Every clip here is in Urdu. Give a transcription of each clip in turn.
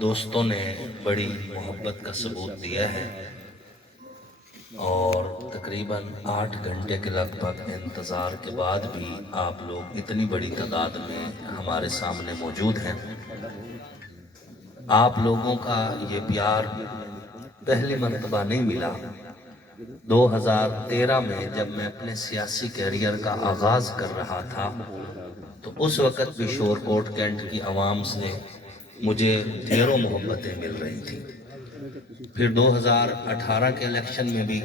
دوستوں نے بڑی محبت کا ثبوت دیا ہے اور تقریباً 8 گھنٹے کے لگ بھگ انتظار کے بعد بھی آپ لوگ اتنی بڑی تعداد میں ہمارے سامنے موجود ہیں۔ آپ لوگوں کا یہ پیار پہلی مرتبہ نہیں ملا۔ 2013 میں جب میں اپنے سیاسی کیریئر کا آغاز کر رہا تھا تو اس وقت بھی شور کوٹ کینٹ کی عوام سے مجھے ڈھیروں محبتیں مل رہی تھیں۔ پھر 2018 کے الیکشن میں بھی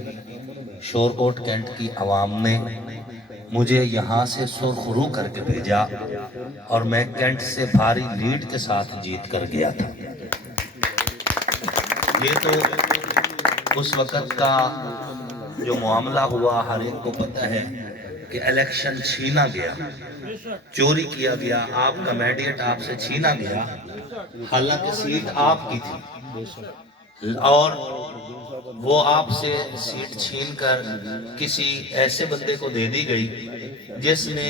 شور کوٹ کینٹ کی عوام نے مجھے یہاں سے سرخرو کر کے بھیجا اور میں کینٹ سے بھاری لیڈ کے ساتھ جیت کر گیا تھا۔ یہ تو اس وقت کا جو معاملہ ہوا ہر ایک کو پتہ ہے کہ الیکشن چھینا گیا، چوری کیا گیا، آپ کا مینڈیٹ آپ سے چھینا گیا، حالانکہ سیٹ آپ کی تھی اور وہ آپ سے سیٹ چھین کر کسی ایسے بندے کو دے دی گئی جس نے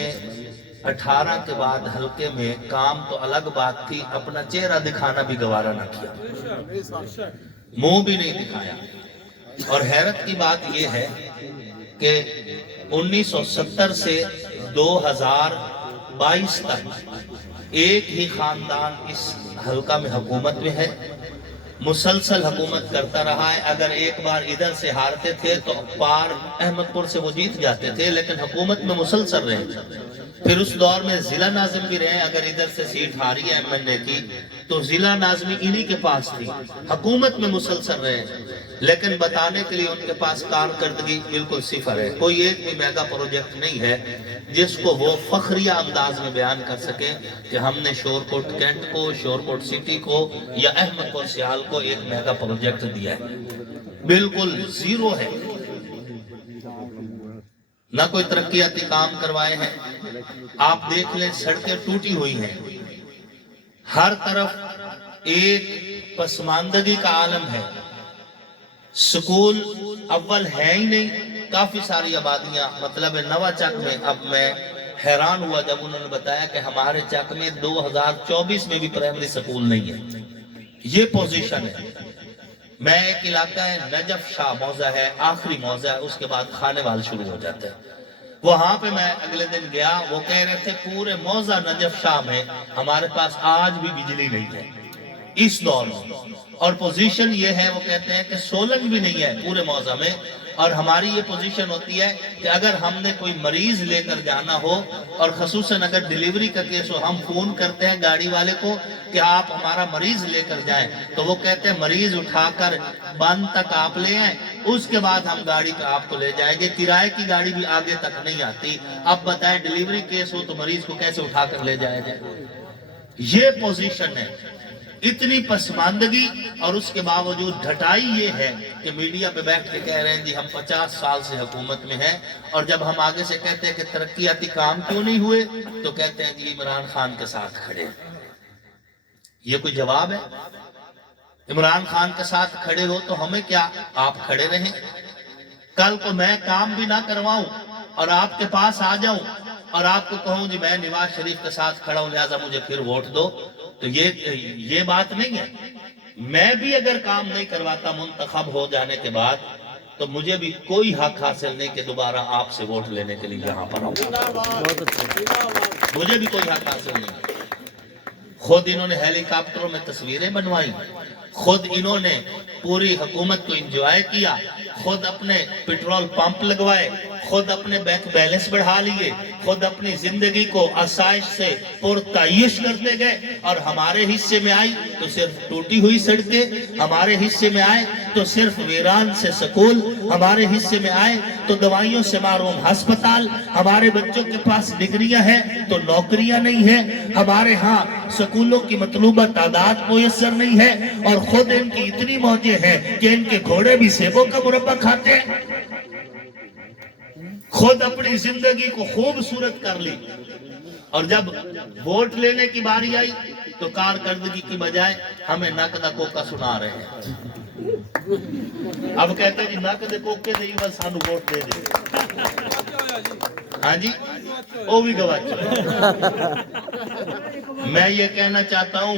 18 کے بعد حلقے میں کام تو الگ بات تھی، اپنا چہرہ دکھانا بھی گوارا نہ کیا، منہ بھی نہیں دکھایا۔ اور حیرت کی بات یہ ہے کہ 1970 سے 2022 تک ایک ہی خاندان اس حلقہ میں حکومت میں ہے، مسلسل حکومت کرتا رہا ہے۔ اگر ایک بار ادھر سے ہارتے تھے تو پار احمد پور سے وہ جیت جاتے تھے، لیکن حکومت میں مسلسل رہے۔ پھر اس دور میں ضلع ناظم بھی رہے، اگر ادھر سے سیٹ ہاری ہے ایم این اے کی تو ضلع ناظمی انہی کے پاس تھی، حکومت میں مسلسل رہے، لیکن بتانے کے لیے ان کے پاس کارکردگی بالکل صفر ہے۔ کوئی ایک بھی میگا پروجیکٹ نہیں ہے جس کو وہ فخریہ انداز میں بیان کر سکے کہ ہم نے شور کوٹ کینٹ کو، شور کوٹ سٹی کو یا احمد پور سیال کو ایک میگا پروجیکٹ دیا ہے، بالکل زیرو ہے۔ نہ کوئی ترقیاتی کام کروائے ہیں، آپ دیکھ لیں سڑکیں ٹوٹی ہوئی ہیں، ہر طرف ایک پسماندگی کا عالم ہے، سکول اول ہے ہی نہیں، کافی ساری آبادیاں مطلب نوا چک میں۔ اب میں حیران ہوا جب انہوں نے بتایا کہ ہمارے چک میں 2024 میں بھی پرائمری سکول نہیں ہے، یہ پوزیشن ہے۔ میں ایک علاقہ ہے نجف شاہ موضع ہے، آخری موضع ہے، اس کے بعد خانے وال شروع ہو جاتا ہے۔ وہاں پہ میں اگلے دن گیا، وہ کہہ رہے تھے پورے موضع نجف شاہ میں ہمارے پاس آج بھی بجلی نہیں ہے اس دور میں، اور پوزیشن یہ ہے، وہ کہتے ہیں کہ سولنگ بھی نہیں ہے پورے موضع میں۔ اور ہماری یہ پوزیشن ہوتی ہے کہ اگر ہم نے کوئی مریض لے کر جانا ہو اور خصوصاً اگر ڈیلیوری کا کیس ہو، ہم فون کرتے ہیں گاڑی والے کو کہ آپ ہمارا مریض لے کر جائیں، تو وہ کہتے ہیں مریض اٹھا کر بند تک آپ لے آئیں، اس کے بعد ہم گاڑی پہ آپ کو لے جائیں گے، کرائے کی گاڑی بھی آگے تک نہیں آتی۔ اب بتائیں ڈیلیوری کیس ہو تو مریض کو کیسے اٹھا کر لے جائے جائے؟ یہ پوزیشن ہے، اتنی پسماندگی، اور اس کے باوجود ڈھٹائی یہ ہے کہ میڈیا پہ بیٹھ کے کہہ رہے ہیں جی ہم 50 سال سے حکومت میں ہیں، اور جب ہم آگے سے کہتے ہیں کہ ترقیاتی کام کیوں نہیں ہوئے تو کہتے ہیں جی عمران خان کے ساتھ کھڑے۔ یہ کوئی جواب ہے؟ عمران خان کے ساتھ کھڑے ہو تو ہمیں کیا، آپ کھڑے رہیں۔ کل کو میں کام بھی نہ کرواؤں اور آپ کے پاس آ جاؤں اور آپ کو کہوں جی میں نواز شریف کے ساتھ کھڑا ہوں لہٰذا مجھے پھر ووٹ دو، تو یہ بات نہیں ہے۔ میں بھی اگر کام نہیں کرواتا منتخب ہو جانے کے بعد تو مجھے بھی کوئی حق حاصل نہیں کہ دوبارہ آپ سے ووٹ لینے کے لیے یہاں پر آؤں، مجھے بھی کوئی حق حاصل نہیں۔ خود انہوں نے ہیلی کاپٹروں میں تصویریں بنوائی، خود انہوں نے پوری حکومت کو انجوائے کیا، خود اپنے پیٹرول پمپ لگوائے، خود اپنے بینک بیلنس بڑھا لیے، خود اپنی زندگی کو آسائش سے پرتعیش کرتے گئے، اور ہمارے حصے میں آئی تو صرف ٹوٹی ہوئی سڑکیں، ہمارے حصے میں آئے تو صرف ویران سے سکول، ہمارے حصے میں آئے تو دوائیوں سے محروم ہسپتال، ہمارے بچوں کے پاس ڈگریاں ہیں تو نوکریاں نہیں ہیں، ہمارے ہاں سکولوں کی مطلوبہ تعداد میسر نہیں ہے، اور خود ان کی اتنی موجیں ہیں کہ ان کے گھوڑے بھی سیبوں کا مربع کھاتے ہیں۔ خود اپنی زندگی کو خوبصورت کر لی، اور جب ووٹ لینے کی باری آئی تو کارکردگی کی بجائے ہمیں نقد کوکا سنا رہے ہیں۔ اب کہتے ہیں جی نقد کوکے دے بس سانو ووٹ دے دے، ہاں جی وہ بھی گواچ۔ میں یہ کہنا چاہتا ہوں